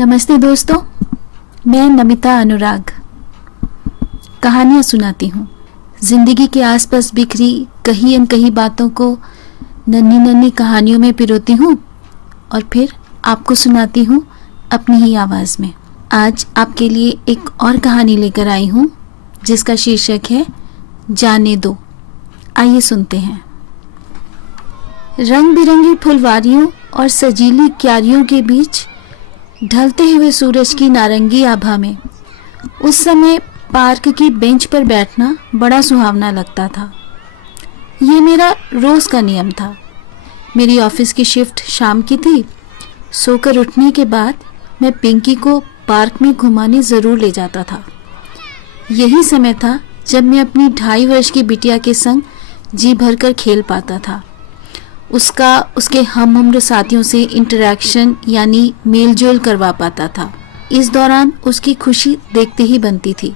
नमस्ते दोस्तों, मैं नमिता अनुराग कहानियाँ सुनाती हूँ। जिंदगी के आसपास बिखरी कहीं अनकहीं बातों को नन्ही नन्ही कहानियों में पिरोती हूँ और फिर आपको सुनाती हूँ अपनी ही आवाज़ में। आज आपके लिए एक और कहानी लेकर आई हूँ जिसका शीर्षक है जाने दो। आइए सुनते हैं। रंग बिरंगी फुलवारियों और सजीली क्यारियों के बीच ढलते हुए सूरज की नारंगी आभा में उस समय पार्क की बेंच पर बैठना बड़ा सुहावना लगता था। ये मेरा रोज़ का नियम था। मेरी ऑफिस की शिफ्ट शाम की थी। सोकर उठने के बाद मैं पिंकी को पार्क में घुमाने ज़रूर ले जाता था। यही समय था जब मैं अपनी 2.5 वर्ष की बिटिया के संग जी भरकर खेल पाता था। उसके हम उम्र साथियों से इंटरेक्शन यानी मेलजोल करवा पाता था। इस दौरान उसकी खुशी देखते ही बनती थी।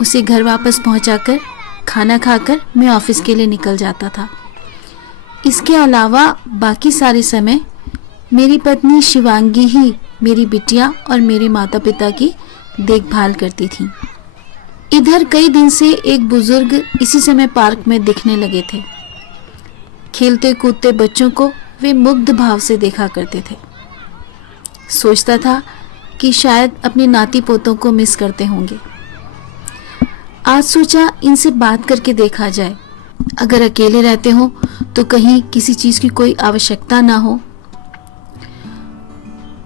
उसे घर वापस पहुंचाकर खाना खाकर मैं ऑफिस के लिए निकल जाता था। इसके अलावा बाकी सारे समय मेरी पत्नी शिवांगी ही मेरी बिटिया और मेरे माता पिता की देखभाल करती थी। इधर कई दिन से एक बुजुर्ग इसी समय पार्क में दिखने लगे थे। खेलते कूदते बच्चों को वे मुग्ध भाव से देखा करते थे। सोचता था कि शायद अपने नाती पोतों को मिस करते होंगे। आज सोचा इनसे बात करके देखा जाए। अगर अकेले रहते हो तो कहीं किसी चीज़ की कोई आवश्यकता ना हो।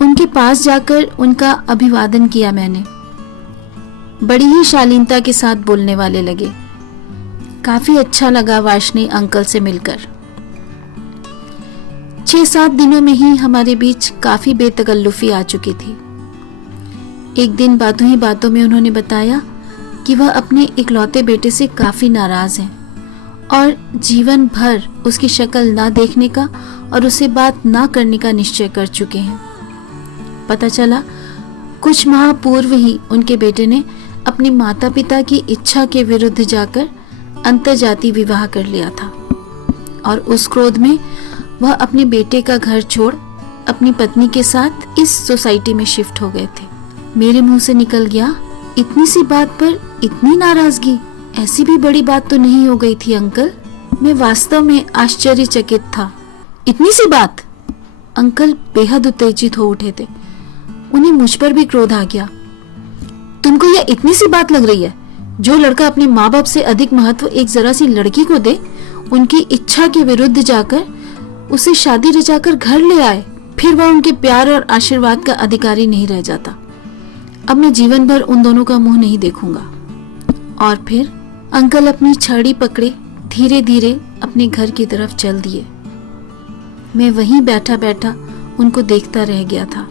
उनके पास जाकर उनका अभिवादन किया मैंने। बड़ी ही शालीनता के साथ बोलने वाले लगे। काफ़ी अच्छा लगा वार्ष्णेय अंकल से मिलकर। 6-7 दिनों में ही हमारे बीच काफ़ी बेतकल्लुफ़ी आ चुकी थी। एक दिन बातों ही बातों में उन्होंने बताया कि वह अपने इकलौते बेटे से काफ़ी नाराज़ हैं और जीवन भर उसकी शक्ल ना देखने का और उससे बात ना करने का निश्चय कर चुके हैं। पता चला कुछ माह पूर्व ही उनके बेटे ने अपने माता पिता की इच्छा के विरुद्ध जाकर अंतर्जातीय विवाह कर लिया था और उस क्रोध में वह अपने बेटे का घर छोड़ अपनी पत्नी के साथ इस सोसाइटी में शिफ्ट हो गए थे। मेरे मुंह से निकल गया, इतनी सी बात पर इतनी नाराजगी? ऐसी भी बड़ी बात तो नहीं हो गई थी अंकल। मैं वास्तव में आश्चर्यचकित था। इतनी सी बात? अंकल बेहद उत्तेजित हो उठे थे। उन्हें मुझ पर भी क्रोध आ गया। तुमको यह इतनी सी बात लग रही है? जो लड़का अपने माँ बाप से अधिक महत्व एक जरा सी लड़की को दे, उनकी इच्छा के विरुद्ध जाकर उसे शादी रचाकर घर ले आए, फिर वह उनके प्यार और आशीर्वाद का अधिकारी नहीं रह जाता। अब मैं जीवन भर उन दोनों का मुंह नहीं देखूंगा। और फिर अंकल अपनी छड़ी पकड़े धीरे धीरे अपने घर की तरफ चल दिए। मैं वहीं बैठा बैठा उनको देखता रह गया था।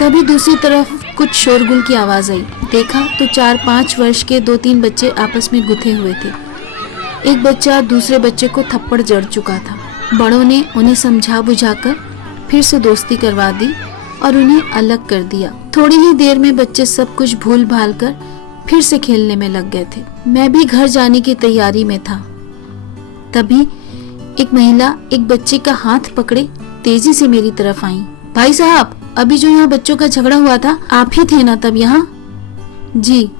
तभी दूसरी तरफ कुछ शोरगुल की आवाज आई। देखा तो 4-5 वर्ष के 2-3 बच्चे आपस में गुथे हुए थे। एक बच्चा दूसरे बच्चे को थप्पड़ जड़ चुका था। बड़ों ने उन्हें समझा बुझाकर फिर से दोस्ती करवा दी और उन्हें अलग कर दिया। थोड़ी ही देर में बच्चे सब कुछ भूल भाल कर फिर से खेलने में लग गए थे। मैं भी घर जाने की तैयारी में था। तभी एक महिला एक बच्चे का हाथ पकड़े तेजी से मेरी तरफ आई। भाई साहब, अभी जो यहाँ बच्चों का झगड़ा हुआ था, आप ही थे ना तब यहाँ? जी,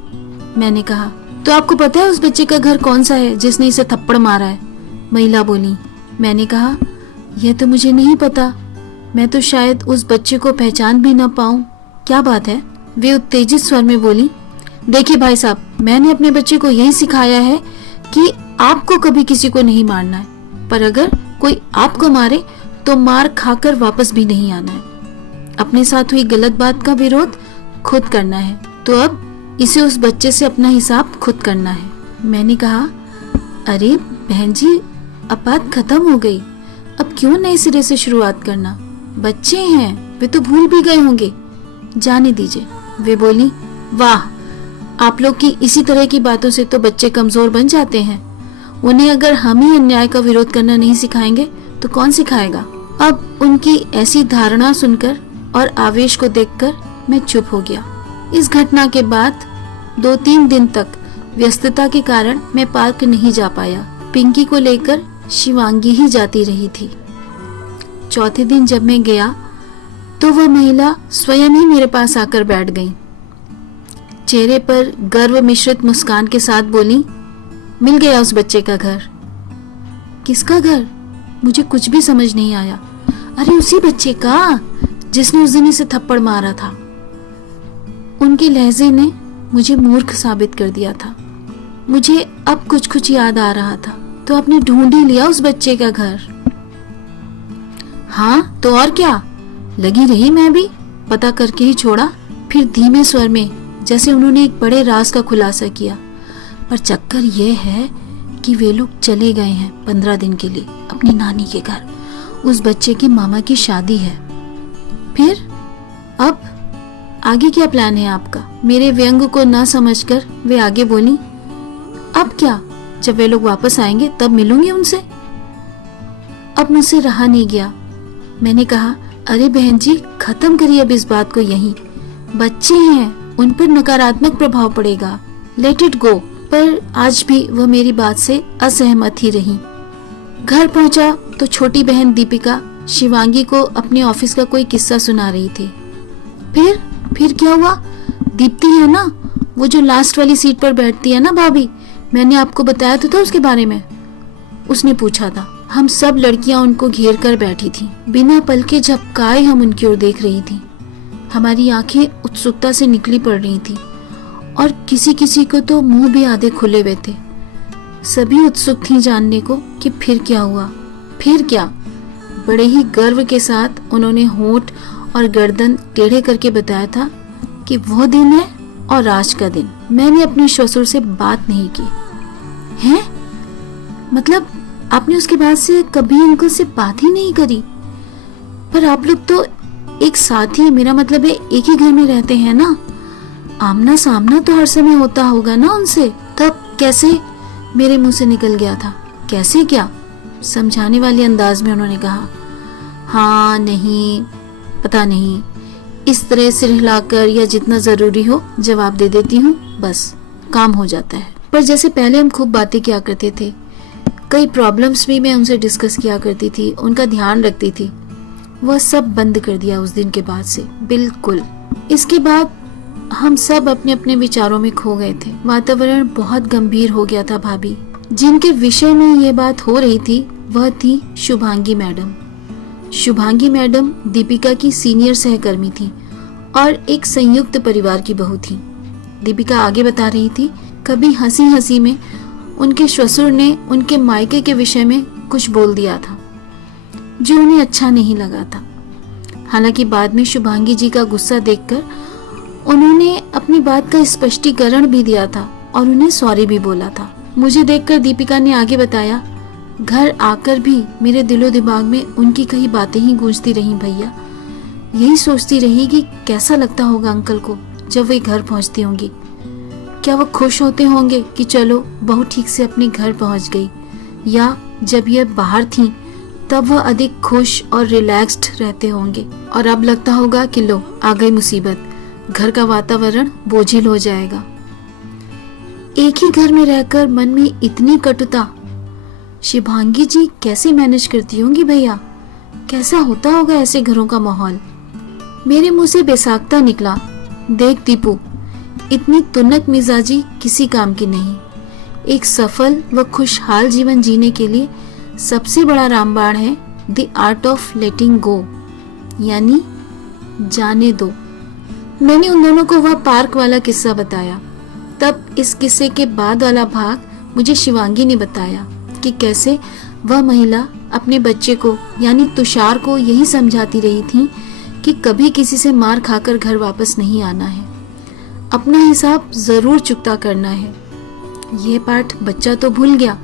मैंने कहा। तो आपको पता है उस बच्चे का घर कौन सा है जिसने इसे थप्पड़ मारा है? महिला बोली। मैंने कहा, यह तो मुझे नहीं पता। मैं तो शायद उस बच्चे को पहचान भी ना पाऊं। क्या बात है? वे उत्तेजित स्वर में बोली। देखिए भाई साहब, मैंने अपने बच्चे को यही सिखाया है कि आपको कभी किसी को नहीं मारना है, पर अगर कोई आपको मारे तो मार खाकर वापस भी नहीं आना है। अपने साथ हुई गलत बात का विरोध खुद करना है, तो अब इसे उस बच्चे से अपना हिसाब खुद करना है। मैंने कहा, अरे बहन जी, अब बात खत्म हो गई। अब क्यों नए सिरे से शुरुआत करना? बच्चे हैं, वे तो भूल भी गए होंगे। जाने दीजिए। वे बोली, वाह, आप लोग की इसी तरह की बातों से तो बच्चे कमजोर बन जाते हैं। उन्हें अगर हम ही अन्याय का विरोध करना नहीं सिखाएंगे तो कौन सिखाएगा? अब उनकी ऐसी धारणा सुनकर और आवेश को देखकर मैं चुप हो गया। इस घटना के बाद 2-3 दिन तक व्यस्तता के कारण मैं पार्क नहीं जा पाया। पिंकी को लेकर शिवांगी ही जाती रही थी। चौथे दिन जब मैं गया तो वह महिला स्वयं ही मेरे पास आकर बैठ गई। चेहरे पर गर्व मिश्रित मुस्कान के साथ बोली, मिल गया उस बच्चे का घर। किसका घर? मुझे कुछ भी समझ नहीं आया। अरे उसी बच्चे का जिसने उस दिन इसे थप्पड़ मारा था। उनके लहजे ने मुझे मूर्ख साबित कर दिया था। मुझे अब कुछ कुछ याद आ रहा था। तो आपने ढूंढ ही लिया उस बच्चे का घर? हाँ तो और क्या, लगी रही मैं भी, पता करके ही छोड़ा। फिर धीमे स्वर में, जैसे उन्होंने एक बड़े राज का खुलासा किया, पर चक्कर ये है कि वे लोग चले गए हैं 15 दिन के लिए अपनी नानी के घर। उस बच्चे के मामा की शादी है। फिर अब आगे क्या प्लान है आपका? मेरे व्यंग को न समझकर वे आगे बोली, अब क्या, जब वे लोग वापस आएंगे तब मिलूंगी उनसे। अब मुझसे रहा नहीं गया। मैंने कहा, अरे बहन जी खत्म करिए अब इस बात को यहीं। बच्चे हैं, उन पर नकारात्मक प्रभाव पड़ेगा, लेट इट गो। पर आज भी वह मेरी बात से असहमत ही रही। घर पहुंचा तो छोटी बहन दीपिका शिवांगी को अपने ऑफिस का कोई किस्सा सुना रही थी। फिर क्या हुआ? दीप्ति है ना, वो जो लास्ट वाली सीट पर बैठती है ना भाभी, मैंने आपको बताया तो था उसके बारे में। उसने पूछा था। हम सब लड़कियां उनको घेर कर बैठी थी, बिना पलके झपकाए हम उनकी ओर देख रही थी। हमारी आंखें उत्सुकता से निकली पड़ रही थी और किसी किसी को तो मुंह भी आधे खुले हुए थे। सभी उत्सुक थी जानने को कि फिर क्या हुआ। फिर क्या? बड़े ही गर्व के साथ उन्होंने होंठ और गर्दन टेढ़े करके बताया था कि वो दिन है और आज का दिन। मैंने अपने ससुर से बात नहीं की। हैं? मतलब आपने उसके बाद से कभी अंकल से बात ही नहीं करी? पर आप लोग तो एक साथ ही, मेरा मतलब है एक ही घर में रहते हैं ना, आमना सामना तो हर समय होता होगा ना उनसे। तब कैसे? मेरे मुंह से निकल गया था। कैसे क्या? समझाने वाले अंदाज में उन्होंने कहा। हाँ नहीं, पता नहीं, इस तरह सिर हिलाकर या जितना जरूरी हो जवाब दे देती हूँ, बस काम हो जाता है। पर जैसे पहले हम खूब बातें किया करते थे, कई प्रॉब्लम्स भी मैं उनसे डिस्कस किया करती थी, उनका ध्यान रखती थी, वह सब बंद कर दिया उस दिन के बाद से, बिल्कुल। इसके बाद हम सब अपने अपने विचारों में खो गए थे। वातावरण बहुत गंभीर हो गया था भाभी। जिनके विषय में ये बात हो रही थी वह थी शुभांगी मैडम। शुभांगी मैडम दीपिका की सीनियर सहकर्मी थी और एक संयुक्त परिवार की बहू थी। दीपिका आगे बता रही थी, कभी हंसी हंसी में उनके ससुर ने उनके मायके के विषय में कुछ बोल दिया था जो उन्हें अच्छा नहीं लगा था। हालांकि बाद में शुभांगी जी का गुस्सा देखकर उन्होंने अपनी बात का स्पष्टीकरण भी दिया था और उन्हें सॉरी भी बोला था। मुझे देखकर दीपिका ने आगे बताया, घर आकर भी मेरे दिलो दिमाग में उनकी कई बातें ही गूंजती रहीं भैया। यही सोचती रही कि कैसा लगता होगा अंकल को जब वे घर पहुंचती होंगी। क्या वो खुश होते होंगे कि चलो बहू ठीक से अपने घर पहुंच गई, या जब ये बाहर थी तब वह अधिक खुश और रिलैक्स्ड रहते होंगे और अब लगता होगा कि लो आ गई मुसीबत, घर का वातावरण बोझिल हो जाएगा। एक ही घर में रहकर मन में इतनी कटुता शुभांगी जी कैसे मैनेज करती होंगी भैया? कैसा होता होगा ऐसे घरों का माहौल? मेरे मुंह से बेसाख्ता निकला, देख दीपू, इतनी तुनक मिजाजी किसी काम की नहीं। एक सफल व खुशहाल जीवन जीने के लिए सबसे बड़ा रामबाण है द आर्ट ऑफ लेटिंग गो, यानी जाने दो। मैंने उन दोनों को वह पार्क वाला किस्सा बताया। तब इस किस्से के बाद वाला भाग मुझे शिवांगी ने बताया कि कैसे वह महिला अपने बच्चे को यानी तुषार को यही समझाती रही थी कि कभी किसी से मार खाकर घर वापस नहीं आना है, अपना हिसाब जरूर चुकता करना है। यह पाठ बच्चा तो भूल गया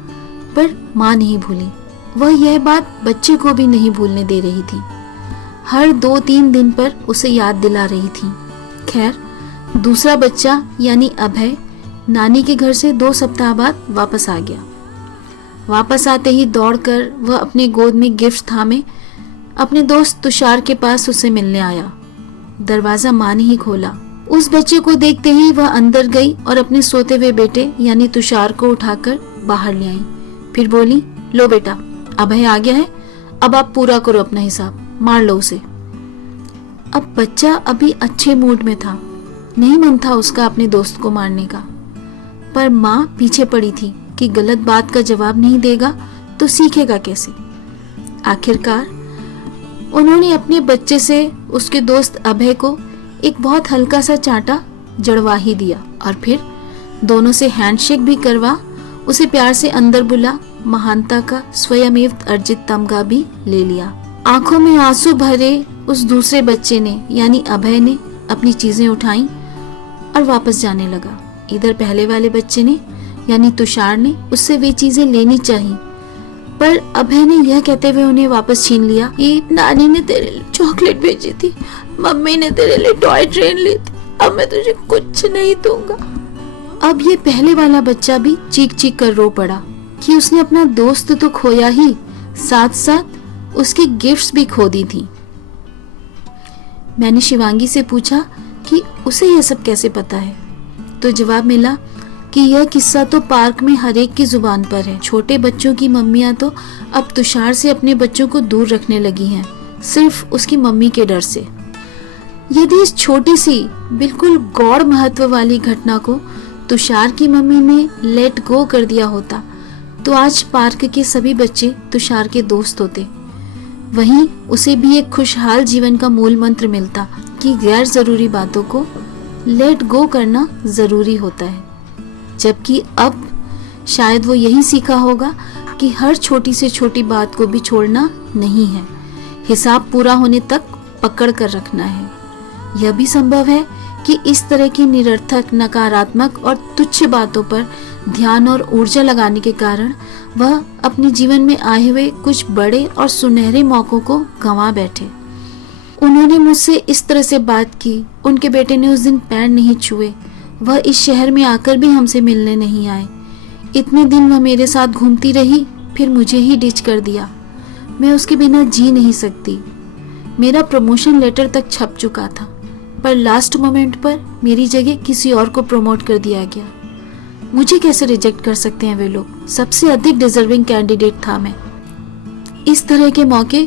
पर माँ नहीं भूली। वह यह बात बच्चे को भी नहीं भूलने दे रही थी, हर 2-3 दिन पर उसे याद दिला रही थी। खैर, दूसरा बच्चा यानी अभय नानी के घर से 2 सप्ताह बाद वापस आ गया। वापस आते ही दौड़कर वह अपने गोद में गिफ्ट थामे अपने दोस्त तुषार के पास उसे मिलने आया। दरवाजा माँ ने ही खोला। उस बच्चे को देखते ही वह अंदर गई और अपने सोते हुए बेटे यानी तुषार को उठाकर बाहर ले आई। फिर बोली, लो बेटा, अभय आ गया है, अब आप पूरा करो अपना हिसाब, मार लो उसे। अब बच्चा अभी अच्छे मूड में था, नहीं मन था उसका अपने दोस्त को मारने का, पर माँ पीछे पड़ी थी कि गलत बात का जवाब नहीं देगा तो सीखेगा कैसे। आखिरकार उन्होंने अपने बच्चे से उसके दोस्त अभय को एक बहुत हल्का सा चांटा जड़वा ही दिया और फिर दोनों से हैंडशेक भी करवा उसे प्यार से अंदर बुला महानता का स्वयमेव अर्जित तमगा भी ले लिया। आंखों में आंसू भरे उस दूसरे बच्चे ने यानी अभय ने अपनी चीजें उठाई और वापस जाने लगा। इधर पहले वाले बच्चे ने यानी तुषार ने उससे वे चीजें लेनी चाहिए, पर अभय ने यह कहते हुए उन्हें वापस छीन लिया। ये नानी ने तेरे लिए चॉकलेट भेजी थी, मम्मी ने तेरे लिए टॉय ट्रेन ली थी, अब मैं तुझे कुछ नहीं दूंगा। अब ये पहले वाला बच्चा भी चीख चीख कर रो पड़ा कि उसने अपना दोस्त तो खोया ही, साथ साथ उसकी गिफ्ट्स भी खो दी थी। मैंने शिवांगी से पूछा कि उसे यह सब कैसे पता है, तो जवाब मिला कि यह किस्सा तो पार्क में हर एक की जुबान पर है। छोटे बच्चों की मम्मियां तो अब तुषार से अपने बच्चों को दूर रखने लगी हैं, सिर्फ उसकी मम्मी के डर से। यदि इस छोटी सी बिल्कुल गौड़ महत्व वाली घटना को तुषार की मम्मी ने लेट गो कर दिया होता तो आज पार्क के सभी बच्चे तुषार के दोस्त होते। वहीं उसे भी एक खुशहाल जीवन का मूल मंत्र मिलता कि गैर जरूरी बातों को लेट गो करना जरूरी होता है। जबकि अब शायद वो यही सीखा होगा कि हर छोटी से छोटी बात को भी छोड़ना नहीं है, हिसाब पूरा होने तक पकड़ कर रखना है। यह भी संभव है कि इस तरह की निरर्थक, नकारात्मक और तुच्छ बातों पर ध्यान और ऊर्जा लगाने के कारण वह अपने जीवन में आए हुए कुछ बड़े और सुनहरे मौकों को गंवा बैठे। उन्होंने मुझसे इस तरह से बात की, उनके बेटे ने उस दिन पैर नहीं छुए, वह इस शहर में आकर भी हमसे मिलने नहीं आए। इतने दिन वह मेरे साथ घूमती रही, फिर मुझे ही डिच कर दिया। मैं उसके बिना जी नहीं सकती। मेरा प्रमोशन लेटर तक छप चुका था, पर लास्ट मोमेंट पर मेरी जगह किसी और को प्रमोट कर दिया गया। मुझे कैसे रिजेक्ट कर सकते हैं वे लोग? सबसे अधिक डिजर्विंग कैंडिडेट था मैं। इस तरह के मौके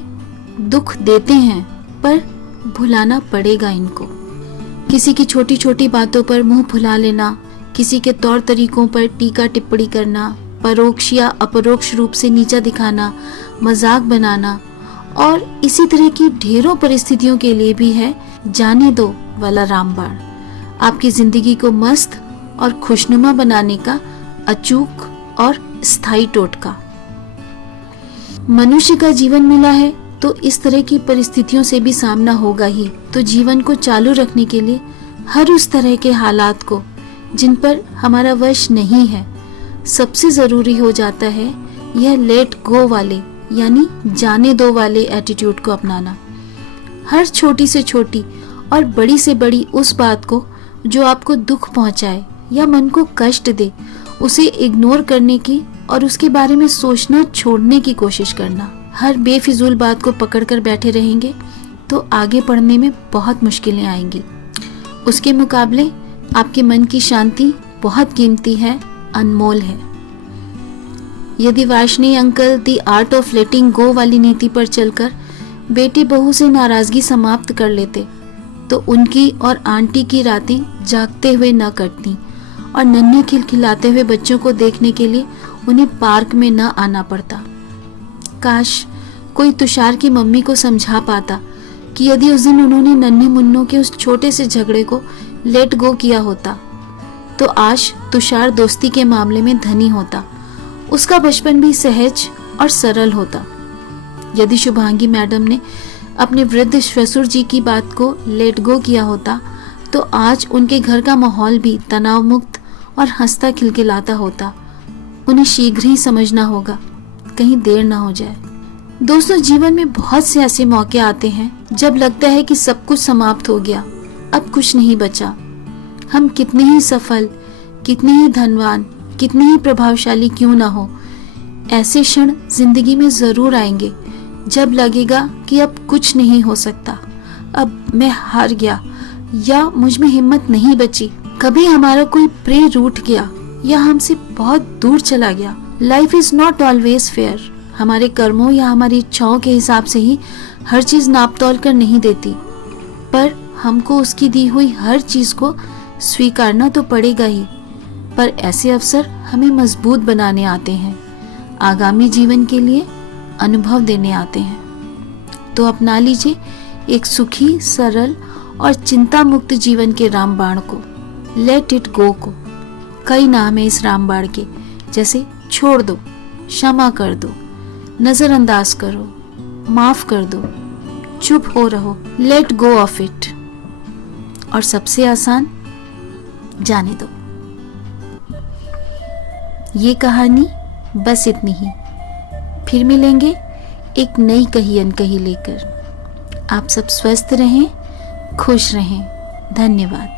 दुख देते हैं, पर भुलाना पड़ेगा इनको। किसी की छोटी छोटी बातों पर मुंह फुला लेना, किसी के तौर तरीकों पर टीका टिप्पणी करना, परोक्ष या अपरोक्ष रूप से नीचा दिखाना, मजाक बनाना और इसी तरह की ढेरों परिस्थितियों के लिए भी है जाने दो वाला रामबाण, आपकी जिंदगी को मस्त और खुशनुमा बनाने का अचूक और स्थायी टोटका। मनुष्य का जीवन मिला है तो इस तरह की परिस्थितियों से भी सामना होगा ही। तो जीवन को चालू रखने के लिए हर उस तरह के हालात को जिन पर हमारा वश नहीं है, सबसे जरूरी हो जाता है यह लेट गो वाले यानी जाने दो वाले एटीट्यूड को अपनाना। हर छोटी से छोटी और बड़ी से बड़ी उस बात को जो आपको दुख पहुंचाए या मन को कष्ट दे, उसे इग्नोर करने की और उसके बारे में सोचना छोड़ने की कोशिश करना। हर बेफिजूल बात को पकड़कर बैठे रहेंगे तो आगे बढ़ने में बहुत मुश्किलें आएंगी। उसके मुकाबले आपके मन की शांति बहुत कीमती है, अनमोल है। यदि Varshney uncle the art of letting go वाली नीति पर चलकर बेटी बहू से नाराजगी समाप्त कर लेते तो उनकी और आंटी की रातें जागते हुए न कटती और नन्हे खिलखिलाते हुए बच्चों को देखने के लिए उन्हें पार्क में न आना पड़ता। काश कोई तुषार की मम्मी को समझा पाता कि यदि उस दिन उन्होंने नन्हे मुन्नों के उस छोटे से झगड़े को लेट गो किया होता तो आज तुषार दोस्ती के मामले में धनी होता, उसका बचपन भी सहज और सरल होता। यदि शुभांगी मैडम ने अपने वृद्ध ससुर जी की बात को लेट गो किया होता तो आज उनके घर का माहौल भी तनाव मुक्त और हंसता खिलखिलाता होता। उन्हें शीघ्र ही समझना होगा, कहीं देर ना हो जाए। दोस्तों, जीवन में बहुत से ऐसे मौके आते हैं जब लगता है कि सब कुछ समाप्त हो गया, अब कुछ नहीं बचा। हम कितने ही सफल, कितने ही धनवान, कितने ही प्रभावशाली क्यों ना हो, ऐसे क्षण जिंदगी में जरूर आएंगे जब लगेगा कि अब कुछ नहीं हो सकता, अब मैं हार गया या मुझ में हिम्मत नहीं बची। कभी हमारा कोई प्रिय रूठ गया या हमसे बहुत दूर चला गया। Life is not always fair. हमारे कर्मों या हमारी इच्छाओं के हिसाब से ही हर चीज नाप तौल कर नहीं देती। पर हमको उसकी दी हुई हर चीज को स्वीकारना तो पड़ेगा ही। पर ऐसे अवसर हमें मजबूत बनाने आते हैं, आगामी जीवन के लिए अनुभव देने आते हैं। तो अपना लीजिए एक सुखी, सरल और चिंता मुक्त जीवन के रामबाण को, लेट इट गो को। कई नाम है इस रामबाण के, जैसे छोड़ दो, क्षमा कर दो, नजरअंदाज करो, माफ कर दो, चुप हो रहो, लेट गो ऑफ इट, और सबसे आसान, जाने दो। ये कहानी बस इतनी ही। फिर मिलेंगे एक नई कही अनकही लेकर। आप सब स्वस्थ रहें, खुश रहें। धन्यवाद।